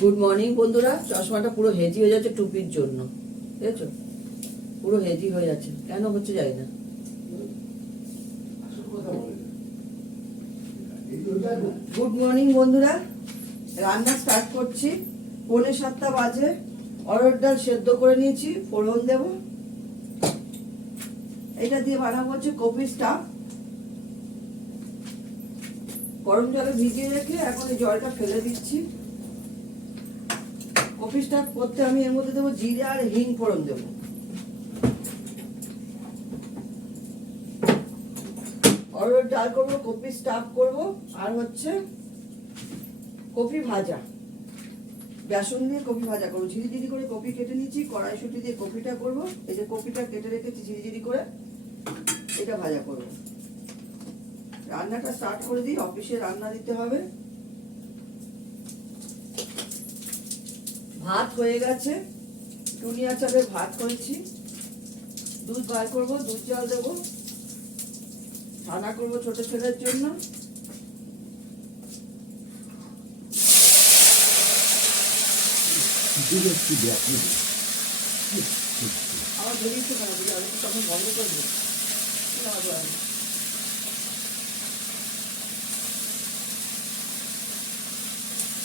Good morning বন্ধুরা। চশমাটা পুরো হেজি হয়ে যাচ্ছে টুপির জন্য, দেখেছো? পুরো হেজি হয়ে যাচ্ছে, কেন হচ্ছে জানি না। গুড মর্নিং বন্ধুরা, রান্না স্টার্ট করছি। 6:45 বাজে। অরহর ডাল সেদ্ধ করে নিয়েছি, ফোড়ন দেব। এটা দিয়ে বানাবো হচ্ছে কপি স্টাফ। গরম জলে ভিজিয়ে রেখে এখন এই জলটা ফেলে দিচ্ছি। কপি স্টাফ করতে আমি এর মধ্যে দেবো জিরে আর হিং ফোড়ন দেবো। অরহর ডাল করবো, কপি স্টাফ করবো, আর হচ্ছে কপি ভাজা। বেসন দিয়ে কপি ভাজা করবো। ঝিরিঝিরি করে কপি কেটে নিচ্ছি, কড়াইশুঁটি দিয়ে কপিটা করবো। এই যে কপিটা কেটে রেখেছি ঝিরিঝিরি করে, এটা ভাজা করবো। রান্নাটা স্টার্ট করে দিই, অফিসে রান্না দিতে হবে। ভাত হয়ে গেছে, টুনিয়া চালের ভাত করেছি। দুধ বার করবো, দুধ জল দেবো। ছানা করবো ছোট ছেলের জন্য। আমার বেরিয়েছে কেন বুঝে, আমি তখন বন্ধ করে দিই।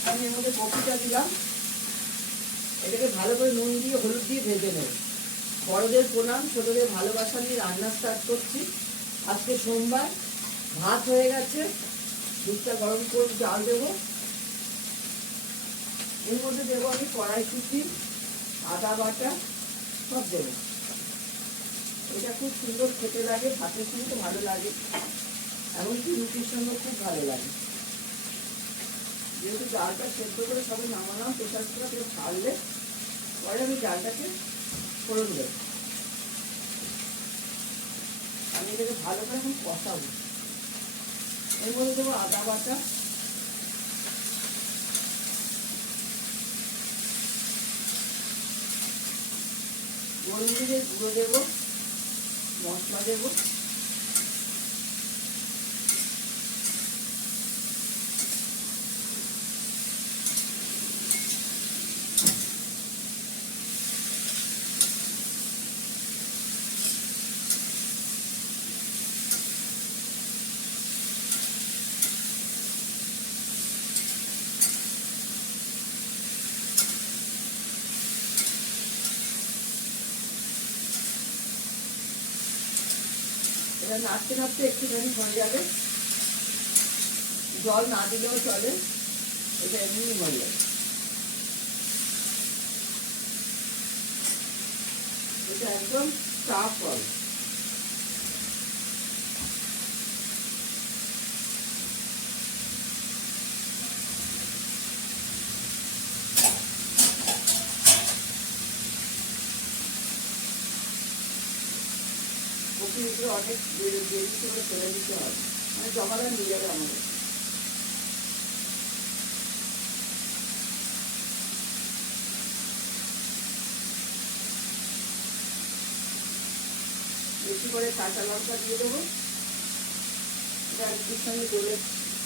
আমি এর মধ্যে কপিটা দিলাম। এটাকে ভালো করে নুন দিয়ে হলুদ দিয়ে ভেজে নেব। বড়দের প্রণাম, ছোটদের ভালোবাসা নিয়ে রান্না স্টার্ট করছি। আজকে সোমবার। ভাত হয়ে গেছে, দুধটা গরম করে চাল দেবো। এর মধ্যে দেবো আমি কড়াইশুঁটি, আদা বাটা সব দেবো। এটা খুব সুন্দর খেতে লাগে, ভাতের সঙ্গে তো ভালো লাগে, এমনকি রুটির সঙ্গে খুব ভালো লাগে। যেহেতু ডালটা সেদ্ধ করে সবাই নামালাম প্রেশার কুকারে, পুরো ছাড়লে পরে আমি ডালটাকে ফোড়ন দেব। আমি এটাকে ভালো করে এখন কষাবো। এর মধ্যে দেবো আদা বাটা, গোলমরিচের গুঁড়ো দেবো, মশলা দেবো। এটা নাড়তে নাড়তে একটুখানি হয়ে যাবে। জল না দিলেও চলে, এটা এমনি হয়ে যাবে। এটা একদম স্টাফ হবে। কপির উপরে অনেক বেশি করে ফেলে দিতে হবে, মানে জমাটা নিয়ে যাবে আমাদের। বেশি করে কাঁচা লঙ্কা দিয়ে দেবো। এটা একটুর সঙ্গে ডোলে,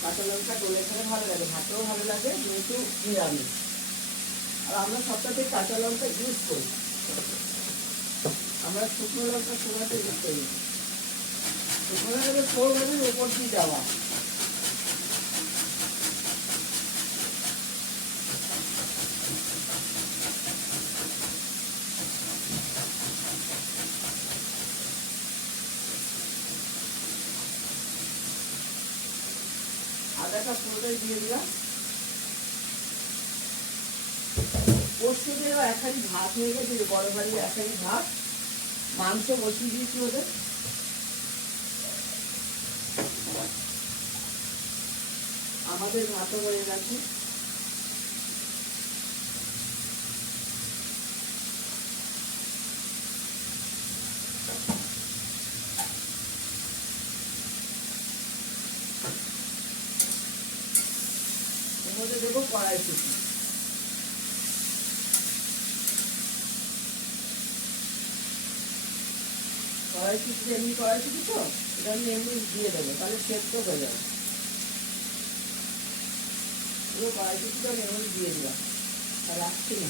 কাঁচা লঙ্কা ডোলে খেলে ভালো লাগে, ভাতেও ভালো লাগে, যেহেতু নিরামিষ। আর আমরা সবটাতে কাঁচা লঙ্কা ইউজ করি, আমরা শুকনো লঙ্কা শোনাতে ইউজ করি। শুকনো লঙ্কা ফোড়নের উপর দিয়ে দেওয়া। আদাটা পুরোটাই দিয়ে দিলাম। পোস্ত দিয়েও এক হাঁড়ি ভাত হয়ে গেছে, বড় ভাড়ি এক হাঁড়ি ভাত। মাংস বসিয়ে দিয়েছি ওদের। আমাদের ভাতও হয়ে গেছে। এর মধ্যে দেবো কড়াইশুঁটি। কড়াইশুঁটি এমনি কড়াইশুঁটি তো, এটা আমি এমনি দিয়ে দেবো, তাহলে সেদ্ধ হয়ে যাবে। পুরো কড়াইশুঁটিটা আমি এমনি দিয়ে দিলাম। রাখছি না।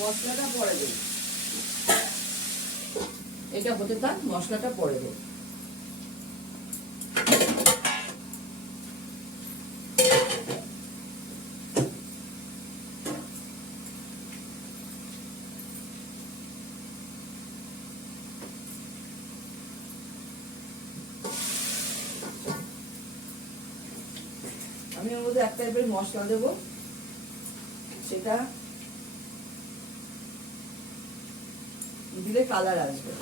মশলাটা পরে দেব, এটা হতে থাক, মশলাটা পরে দেব। আমি ওর মধ্যে এক টাইপের মশলা দেব, সেটা দিলে কালার আসবে।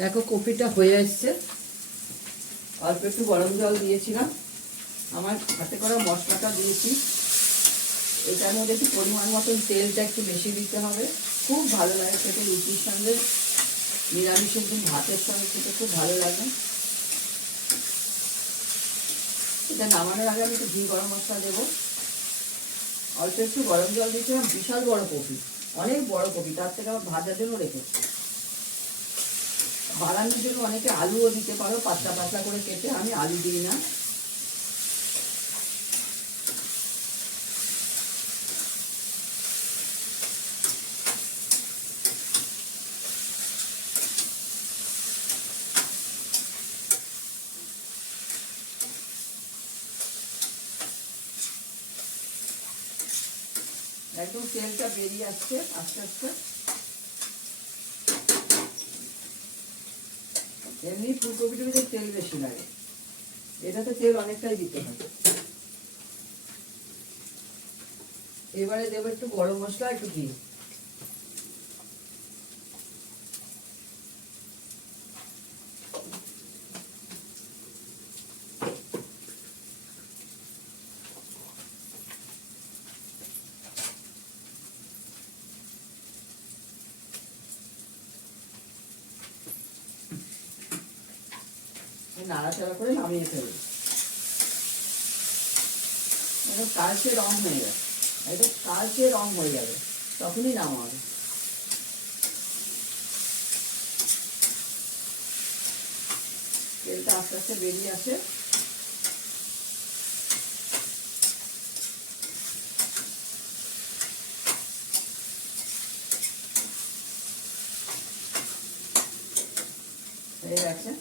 দেখো কপিটা হয়ে এসছে, অল্প একটু গরম জল দিয়েছিলাম, আমার হাতে করা মশলাটা দিয়েছি। এটার মধ্যে একটু পরিমাণ মতন তেলটা একটু বেশি দিতে হবে। খুব ভালো লাগে খেতে, রুটির সঙ্গে, নিরামিষের দিন ভাতের সঙ্গে খেতে খুব ভালো লাগে। এটা নামানোর আগে আমি একটু ঘি গরম মশলা দেবো, অল্প একটু গরম জল দিয়েছিলাম। বিশাল বড় কপি, অনেক বড় কপি, তার থেকে আবার ভাজার জন্য রেখেছি। বানানোর জন্য অনেকে আলুও দিতে পারো, পাতলা পাতলা করে কেটে, আমি আলু দিই না। একদম তেলটা বেরিয়ে আসছে আস্তে আস্তে। এমনি ফুলকপিটার ভিতরে তেল বেশি লাগে, এটাতে তেল অনেকটাই দিতে হবে। এবারে দেবো একটু গরম মশলা, একটু ঘি। নাড়াচাড়া করে নামিয়ে ফেলবো। এটা কালচে রং হয়ে যাবে, এটা কালচে রং হয়ে যাবে, তখনই নামাবে। তেলটা আস্তে আস্তে বেরিয়ে আসে। হয়ে গেছে।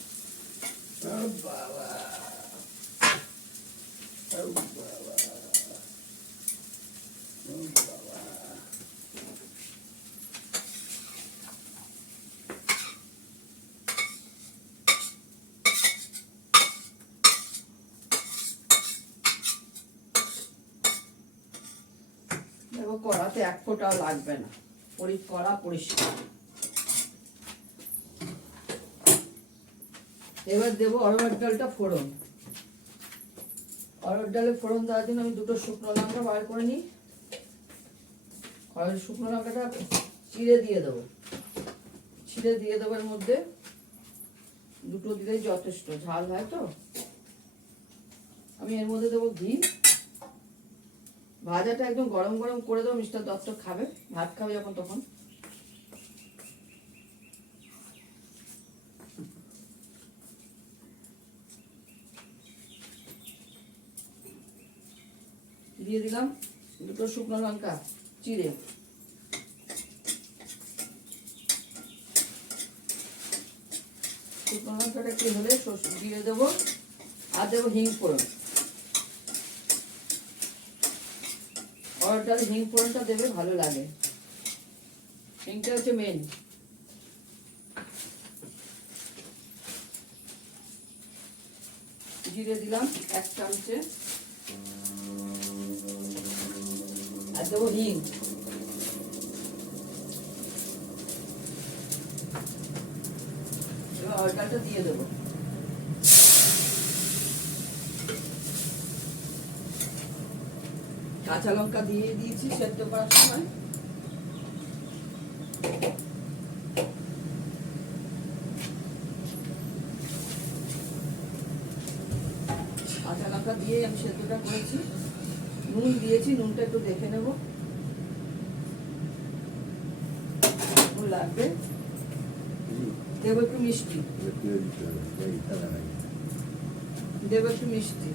দেখো কড়াতে এক ফোঁটাও লাগবে না, কড়া পরিষ্কার। এবার দেবো অরহর ডালটা ফোড়ন। অরহর ডালে ফোড়ন দেওয়ার জন্য আমি দুটো শুকনো লঙ্কা বার করে নিই। শুকনো লঙ্কাটা চিড়ে দিয়ে দেবো, ছিঁড়ে দিয়ে দেবো। এর মধ্যে দুটো দিলেই যথেষ্ট, ঝাল হয় তো। আমি এর মধ্যে দেবো ঘি। ভাজাটা একদম গরম গরম করে দেবো, মিস্টার দত্ত খাবে, ভাত খাবে যখন তখন। দিয়ে দিলাম দুটো শুকনো লঙ্কা চিড়ে। শুকনো লঙ্কাটা কি হলে দিয়ে দেবো, আর দেবো হিং ফোড়ন। অরহর ডালে হিং ফোড়নটা দেবে, ভালো লাগে। হিংটা হচ্ছে মেন। জিরে দিলাম 1 চামচে, আর দেবো হিং। এবার অরহর ডালটা দিয়ে দেবো। কাঁচা লঙ্কা দিয়ে দিয়েছি সেদ্ধ করার সময়। কাঁচা লঙ্কা দিয়ে আমি সেদ্ধটা করেছি, নুন দিয়েছি, নুনটা একটু দেখে নেব লাগবে। দেবো একটু মিষ্টি, দেবো একটু মিষ্টি।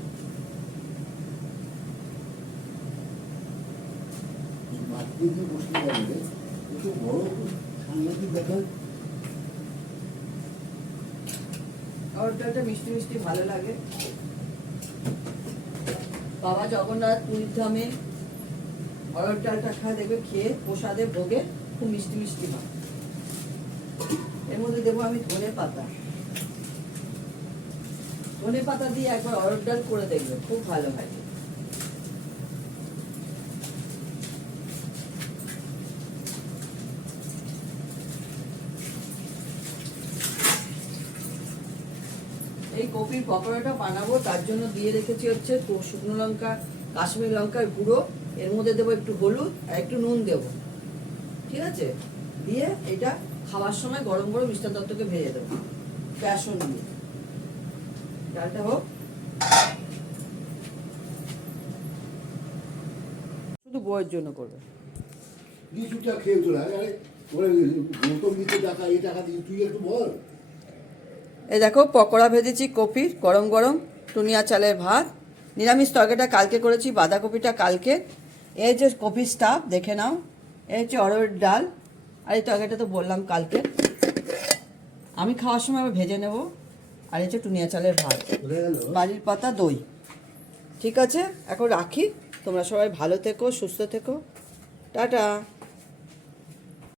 অরহর ডালটা মিষ্টি মিষ্টি ভালো লাগে। বাবা জগন্নাথ পুরীর ধামে অরহর ডালটা খায়, দেখবে খেয়ে প্রসাদে ভোগে খুব মিষ্টি মিষ্টি হয়। এর মধ্যে দেবো আমি ধনে পাতা, ধনে পাতা দিয়ে একবার অরহর ডাল করে দেখবে, খুব ভালো হয়। এই কপির পকোড়াটা বানাবো, তার জন্য দিয়ে রেখেছি হচ্ছে শুকনো লঙ্কা, কাশ্মীরি লঙ্কার গুঁড়ো, এর মধ্যে দেবো একটু হলুদ আর একটু নুন দেবো, ঠিক আছে? দিয়ে এটা খাওয়ার সময় গরম গরম মিষ্টান দত্তকে ভেজে দেবো বেসন দিয়ে। ডালটা হোক, শুধু বউয়ের জন্য করবে। এই দেখো পকোড়া ভেজেছি কপির, গরম গরম টুনিয়া চালের ভাত, নিরামিষ তরকারিটা কালকে করেছি, বাঁধাকপিটা কালকে। এই যে কপির স্টাফ দেখে নাও, এই হচ্ছে অরহর ডাল, আর এই তরকারিটা তো বললাম কালকে, আমি খাওয়ার সময় আবার ভেজে নেব। আর এই হচ্ছে টুনিয়া চালের ভাত, বাড়ির পাতা দই। ঠিক আছে, এখন রাখি, তোমরা সবাই ভালো থেকো, সুস্থ থেকো, টাটা।